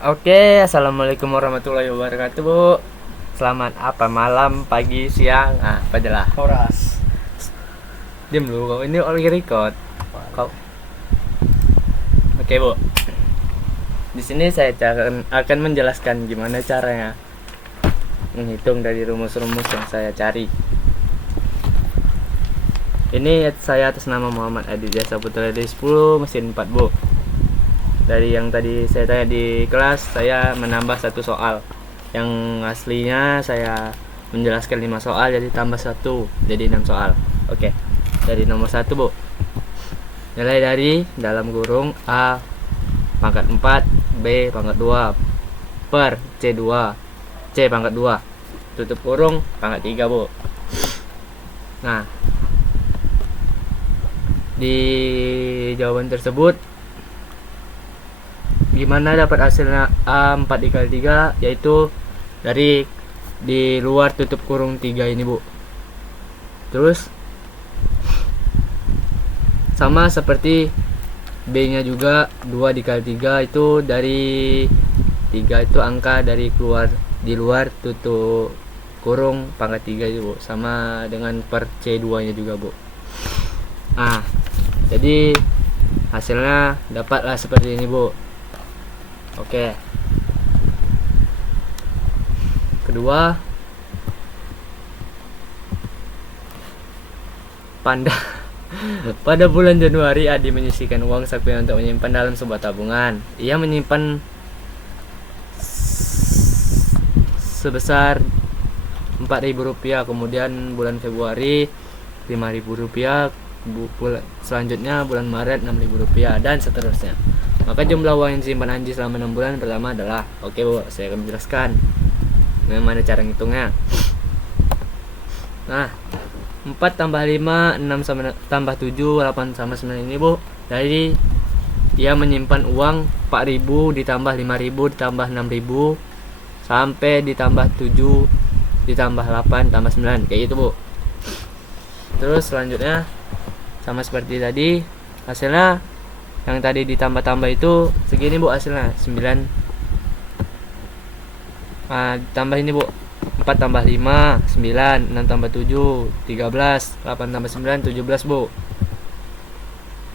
Oke, assalamualaikum warahmatullahi wabarakatuh, Bu. Selamat malam, pagi, siang, apa aja lah. Horas. Diam dulu, kau ini lagi record. Kau. Oke, Bu. Di sini saya akan menjelaskan gimana caranya menghitung dari rumus-rumus yang saya cari. Ini saya atas nama Muhammad Adi Jasa Putra dari 10 mesin 4, Bu. Dari yang tadi saya tanya di kelas, saya menambah satu soal. Yang aslinya saya menjelaskan 5 soal, jadi tambah 1, jadi 6 soal. Oke. Dari nomor 1, Bu. Nilai dari dalam kurung A pangkat 4, B pangkat 2 per C2, C pangkat 2 tutup kurung pangkat 3, Bu. Nah, di jawaban tersebut gimana dapat hasilnya A4 dikali 3, yaitu dari di luar tutup kurung 3 ini, Bu. Terus sama seperti B nya juga, 2 dikali 3 itu dari 3 itu angka dari keluar di luar tutup kurung pangkat 3 itu, Bu. Sama dengan per C2 nya juga, Bu. Nah, jadi hasilnya dapatlah seperti ini, Bu. Oke. Kedua, pada bulan Januari Adi menyisihkan uang sakunya untuk menyimpan dalam sebuah tabungan. Ia menyimpan sebesar Rp4.000. Kemudian bulan Februari Rp5.000, selanjutnya bulan Maret Rp6.000, dan seterusnya. Maka jumlah uang yang disimpan Anji selama 6 bulan pertama adalah, oke, Bu, saya akan menjelaskan bagaimana cara ngitungnya. Nah, 4 tambah 5, 6 sama tambah 7, 8 sama 9 ini, Bu. Dari dia menyimpan uang 4.000 ditambah 5.000 ditambah 6.000 sampai ditambah 7 ditambah 8 tambah 9, kayak gitu, Bu. Terus selanjutnya sama seperti tadi, hasilnya yang tadi ditambah-tambah itu segini, Bu, hasilnya 9. Tambah ini, Bu. 4 tambah 5, 9, 6 tambah 7, 13, 8 tambah 9, 17, Bu.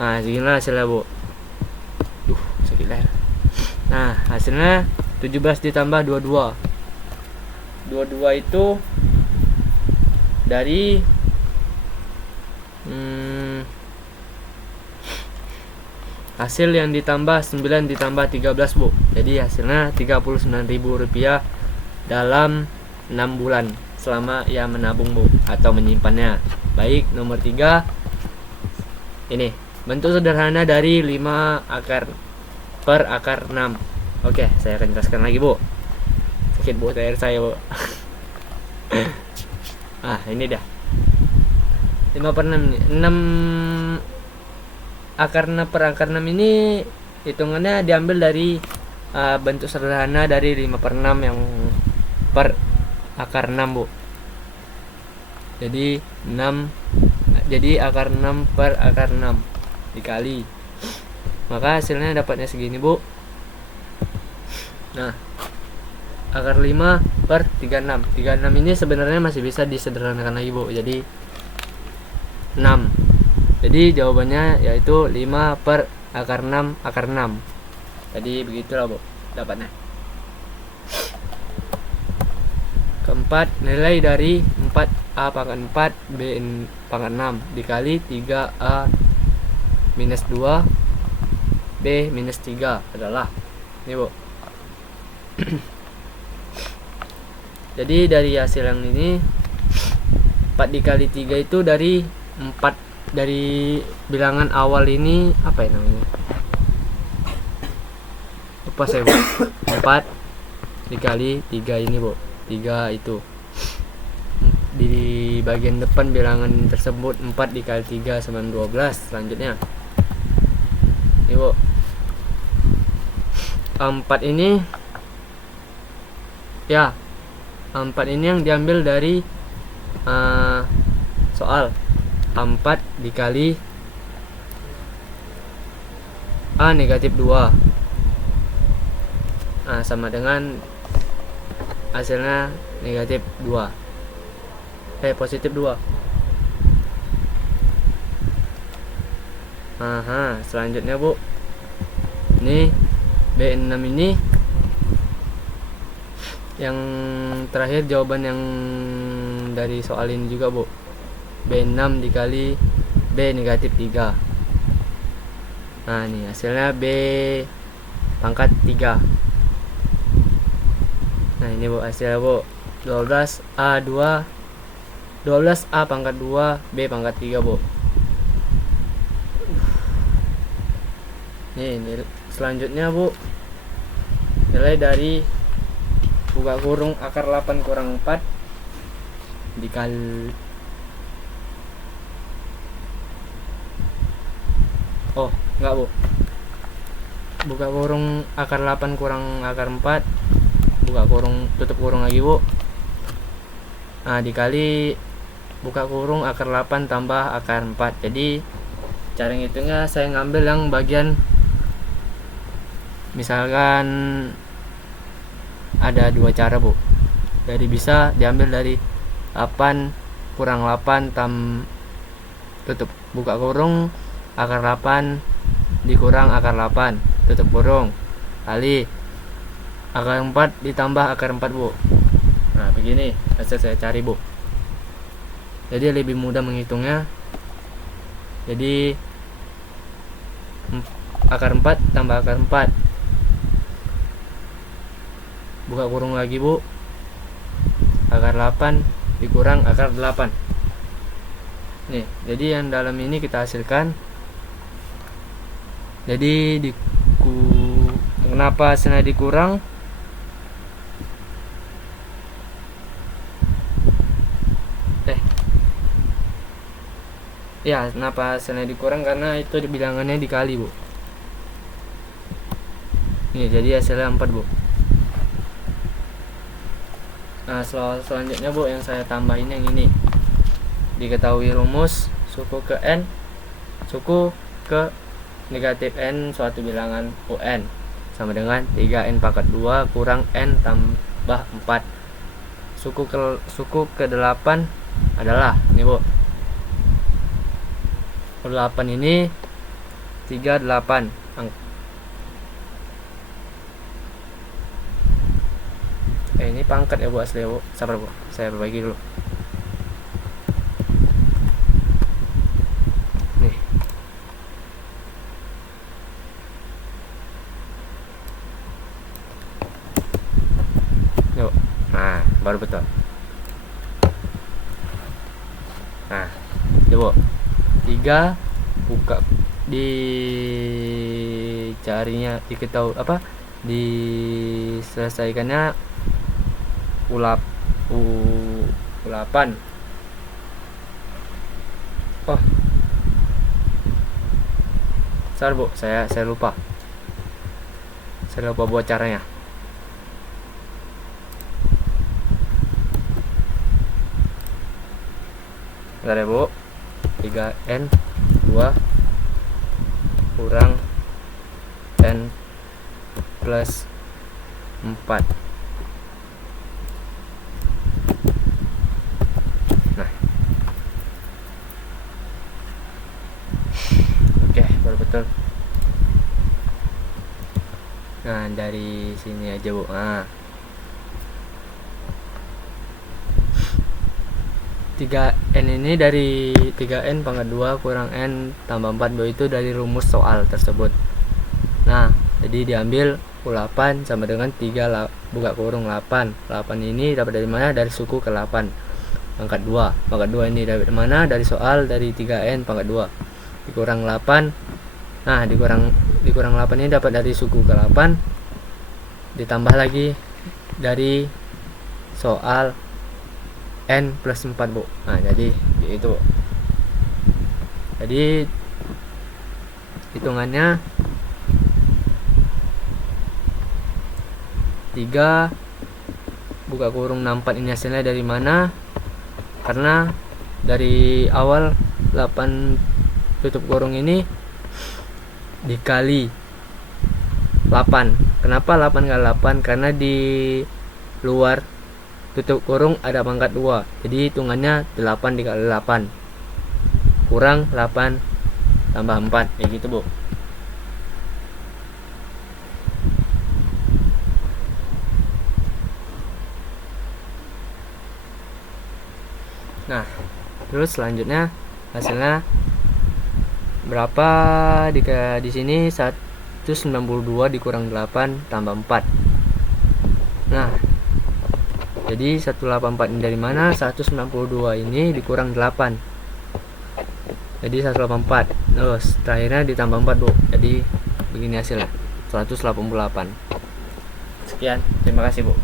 Nah, seginilah hasilnya, Bu. Sakit leher. Nah, hasilnya 17 ditambah 22. 22 itu dari hasil yang ditambah 9 ditambah 13, Bu. Jadi hasilnya Rp39.000 dalam 6 bulan selama ia menabung, Bu, atau menyimpannya. Baik, nomor 3. Ini bentuk sederhana dari 5 akar per akar 6. Oke, saya akan jelaskan lagi, Bu. Sakit, Bu, air saya, Bu. Ini dah 5 per 6 nih. 6 akar 6 per akar 6 ini hitungannya diambil dari bentuk sederhana dari 5 per 6 yang per akar 6, Bu. Jadi akar 6 per akar 6 dikali, maka hasilnya dapatnya segini, Bu. Nah, akar 5 per 36. 36 ini sebenarnya masih bisa disederhanakan lagi, Bu. Jadi 6. Jadi jawabannya yaitu 5 per akar 6 akar 6. Jadi begitulah, Bu, dapatnya. Keempat, nilai dari 4A pangkat 4 B pangkat 6 dikali 3A minus 2 B minus 3 adalah ini, Bu. Jadi dari hasil yang ini 4 dikali 3 itu dari 4, dari bilangan awal ini apa ya namanya, lupa saya, Bu. 4 dikali 3 ini, Bu. 3 itu di bagian depan bilangan tersebut 4 dikali 3 sama 12. Selanjutnya ini, Bu. 4 ini ya, 4 ini yang diambil dari soal 4 dikali A negatif 2 sama dengan hasilnya negatif 2, positif 2. Selanjutnya Bu, ini B6 ini yang terakhir jawaban yang dari soal ini juga Bu, B6 dikali B negatif 3. Nah ini hasilnya B pangkat 3. Nah ini Bu hasilnya Bu, 12A2 12A pangkat 2 B pangkat 3 Bu. Ini selanjutnya Bu, nilai dari buka kurung akar 8 kurang 4 dikali enggak Bu, buka kurung akar 8 kurang akar 4, buka kurung tutup kurung lagi Bu, dikali buka kurung akar 8 tambah akar 4. Jadi cara ngitungnya saya ngambil yang bagian, misalkan ada 2 cara Bu, jadi bisa diambil dari 8 kurang 8 tutup buka kurung akar 8 dikurang akar 8 tutup kurung kali akar 4 ditambah akar 4 Bu. Nah begini hasil saya cari Bu, jadi lebih mudah menghitungnya. Jadi akar 4 tambah akar 4, buka kurung lagi Bu, akar 8 dikurang akar 8. Nih, jadi yang dalam ini kita hasilkan. Jadi kenapa hasilnya dikurang? Ya, kenapa hasilnya dikurang? Karena itu bilangannya dikali Bu. Nih, jadi hasilnya 4 Bu. Nah selanjutnya Bu, yang saya tambahin yang ini, diketahui rumus suku ke n, suku ke negatif n suatu bilangan UN sama dengan 3n pangkat 2 kurang n tambah 4. Suku ke 8 adalah ini Bu, 8 ini 38. Ini pangkat ya Bu, asli ya Bu. Sabar Bu, saya berbagi dulu. Nih. Yuk. Nah, baru betul. Nah, ya Bu. 3 buka dicarinya diketahui diselesaikannya U8. Sorry Bu, saya lupa buat caranya. Bentar ya Bu, 3n 2 kurang n plus 4. Nah, oke, baru betul. Nah dari sini aja Bu. Nah 3n ini dari 3n pangkat 2 kurang n tambah 4 Bu, itu dari rumus soal tersebut. Nah jadi diambil U8 sama dengan 3 buka kurung 8. 8 ini dapat dari mana? Dari suku ke 8 pangkat 2. Pangkat 2 ini dari mana? Dari soal, dari 3n pangkat 2 dikurang 8. Nah dikurang 8 ini dapat dari suku ke 8 ditambah lagi dari soal n plus 4 Bu. Nah jadi itu. Jadi hitungannya 3 buka kurung 64 ini hasilnya dari mana? Karena dari awal 8 tutup kurung ini dikali 8 Kenapa 8 kali 8? Karena di luar tutup kurung ada pangkat 2, jadi hitungannya 8 dikali 8 kurang 8 tambah 4, kayak gitu Bu. Nah, terus selanjutnya hasilnya berapa di sini 192 dikurang 8 tambah 4. Nah, jadi 184 ini dari mana? 192 ini dikurang 8. Jadi 184. Terus terakhirnya ditambah 4, Bu. Jadi begini hasilnya. 188. Sekian. Terima kasih, Bu.